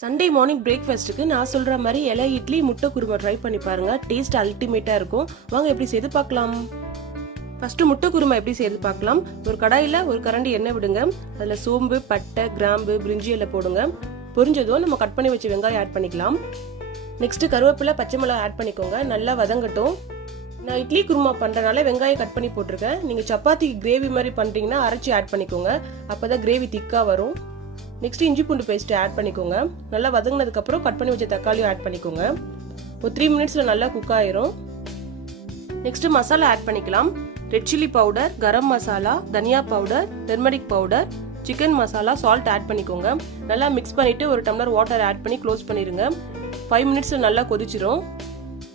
Sunday morning பிரேக்ஃபாஸ்ட்டுக்கு நான் சொல்ற மாதிரி இலை இட்லி முட்டை குருமா ட்ரை பண்ணி பாருங்க. டேஸ்ட் அல்டிமேட்டா இருக்கும். வாங்க எப்படி செய்து பார்க்கலாம். ஃபர்ஸ்ட் முட்டை குருமா எப்படி செய்து பார்க்கலாம். ஒரு கடாயில ஒரு கரண்டி எண்ணெய் விடுங்க. அதுல சோம்பு, பட்டை, கிராம்பு, பிரிஞ்சி இலை போடுங்க. பொரிஞ்சதும் நம்ம கட் பண்ணி வச்ச வெங்காயம் ஆட் பண்ணிக்கலாம். நெக்ஸ்ட் கருவேப்பிலை, பச்சை மிளகாய் ஆட் பண்ணிக்கோங்க. நல்லா வதங்கட்டும். நான் இட்லி குருமா பண்றதுனால வெங்காயம் கட் பண்ணி போட்டிருக்கேன். நீங்க சப்பாத்திக்கு கிரேவி மாதிரி பண்றீங்கன்னா அரைச்சி ஆட் பண்ணிக்கோங்க. அப்பதான் கிரேவி திக்கா வரும். நெக்ஸ்ட் இஞ்சி பூண்டு பேஸ்ட் ஆட் பண்ணிக்கோங்க. நல்லா வதங்கினதுக்கு அப்புறம் கட் பண்ணி வச்ச தக்காளியும் ஆட் பண்ணிக்கோங்க. ஒரு 3 மினிட்ஸ்ல நல்லா குக் ஆயிரும். நெக்ஸ்ட் மசாலா ஆட் பண்ணிக்கலாம். Red chilli powder, garam masala, தனியா powder, turmeric powder, chicken masala, salt add பண்ணிக்கோங்க. நல்லா மிக்ஸ் பண்ணிட்டு ஒரு டம்ளர் வாட்டர் ஆட் பண்ணி க்ளோஸ் பண்ணிருங்க. 5 மினிட்ஸ்ல நல்லா கொதிச்சிரும்.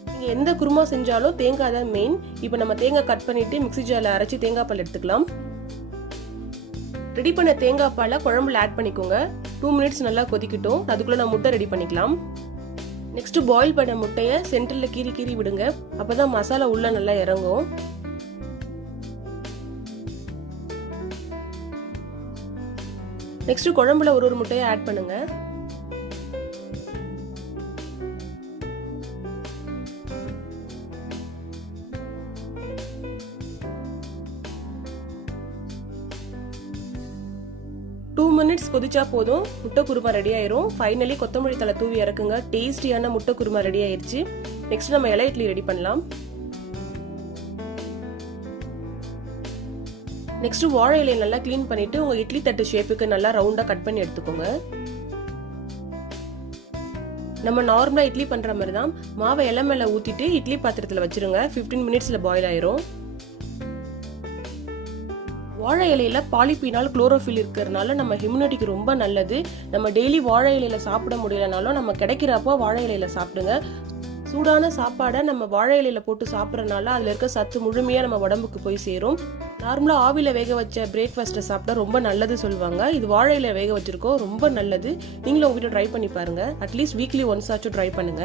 நீங்க எந்த குருமா செஞ்சாலும் தேங்காய் தான் மெயின். இப்போ நம்ம தேங்காய் கட் பண்ணிட்டு மிக்ஸி ஜார்ல அரைச்சி தேங்காய் பால் எடுத்துக்கலாம். ரெடி பண்ண தேங்காய் பாலை குழம்புல ஆட் பண்ணிக்கோங்க. 2 மினிட்ஸ் நல்லா கொதிக்கட்டும். அதுக்குள்ள நான் முட்டை ரெடி பண்ணிக்கலாம். நெக்ஸ்ட் பாயில் பண்ண முட்டையை சென்டர்ல கீறி விடுங்க. அப்பதான் மசாலா உள்ள நல்லா இறங்கும். நெக்ஸ்ட் குழம்புல ஒரு முட்டையை ஆட் பண்ணுங்க. டூ மினிட்ஸ் கொதிச்சா போதும். முட்டை குருமா ரெடி ஆயிரும். ஃபைனலி கொத்தமல்லி தலை தூவி இறக்குங்க. டேஸ்டியான முட்டை குருமா ரெடி ஆயிருச்சு. நெக்ஸ்ட் நம்ம இலை இட்லி ரெடி பண்ணலாம். நெக்ஸ்ட் வாழை இலையை நல்லா கிளீன் பண்ணிட்டு உங்க இட்லி தட்டு ஷேப்புக்கு நல்லா ரவுண்டா கட் பண்ணி எடுத்துக்கோங்க. நம்ம நார்மலா இட்லி பண்ற மாதிரி தான் மாவை இலை மேல ஊத்திட்டு இட்லி பாத்திரத்துல வச்சிருங்க. 15 மினிட்ஸ்ல பாயில் ஆயிரும். வாழை இலையில பாலிபீனால், குளோரோஃபில் இருக்கிறதுனால நம்ம இம்யூனிட்டிக்கு ரொம்ப நல்லது. நம்ம டெய்லி வாழை இலையில சாப்பிட முடியலனாலும் நம்ம கிடைக்கிறப்போ வாழை இலையில சாப்பிடுங்க. சூடான சாப்பாடை நம்ம வாழை இலையில போட்டு சாப்பிட்றதுனால அதுல இருக்க சத்து முழுமையா நம்ம உடம்புக்கு போய் சேரும். நார்மலா ஆவில வேக வச்ச பிரேக்ஃபாஸ்ட்டை சாப்பிட்டா ரொம்ப நல்லது சொல்லுவாங்க. இது வாழை இலையில வேக வச்சிருக்கோம், ரொம்ப நல்லது. நீங்களும் உங்க வீட்டை ட்ரை பண்ணி பாருங்க. அட்லீஸ்ட் வீக்லி ஒன்ஸ் ஆச்சும் ட்ரை பண்ணுங்க.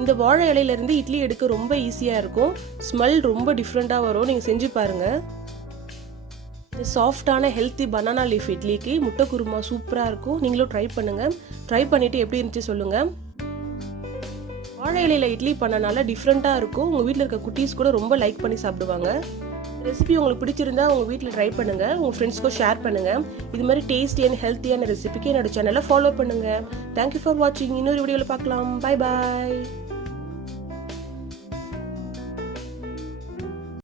இந்த வாழை இலையில இருந்து இட்லி எடுக்க ரொம்ப ஈஸியா இருக்கும். ஸ்மெல் ரொம்ப டிஃப்ரெண்டா வரும். நீங்க செஞ்சு பாருங்க. இந்த சாஃப்டான ஹெல்த்தி பனானா லீஃப் இட்லிக்கு முட்டை குருமா சூப்பரா இருக்கும். நீங்களும் ட்ரை பண்ணுங்க. ட்ரை பண்ணிட்டு எப்படி இருந்துச்சு சொல்லுங்க. வாழை இலையில இட்லி பண்ணனால டிஃப்ரெண்டா இருக்கும். உங்க வீட்டுல இருக்க குட்டீஸ் கூட ரொம்ப லைக் பண்ணி சாப்பிடுவாங்க. ரெசிபி உங்களுக்கு பிடிச்சிருந்தா உங்க வீட்டுல ட்ரை பண்ணுங்க. உங்க ஃப்ரெண்ட்ஸ்க்கும் ஷேர் பண்ணுங்க. இது மாதிரி டேஸ்டி அண்ட் ஹெல்த்தியான ரெசிபிக்கு என்னோட சேனலை ஃபாலோ பண்ணுங்க. தேங்க்யூ ஃபார் வாட்சிங். இன்னொரு வீடியோல பார்க்கலாம். Bye bye.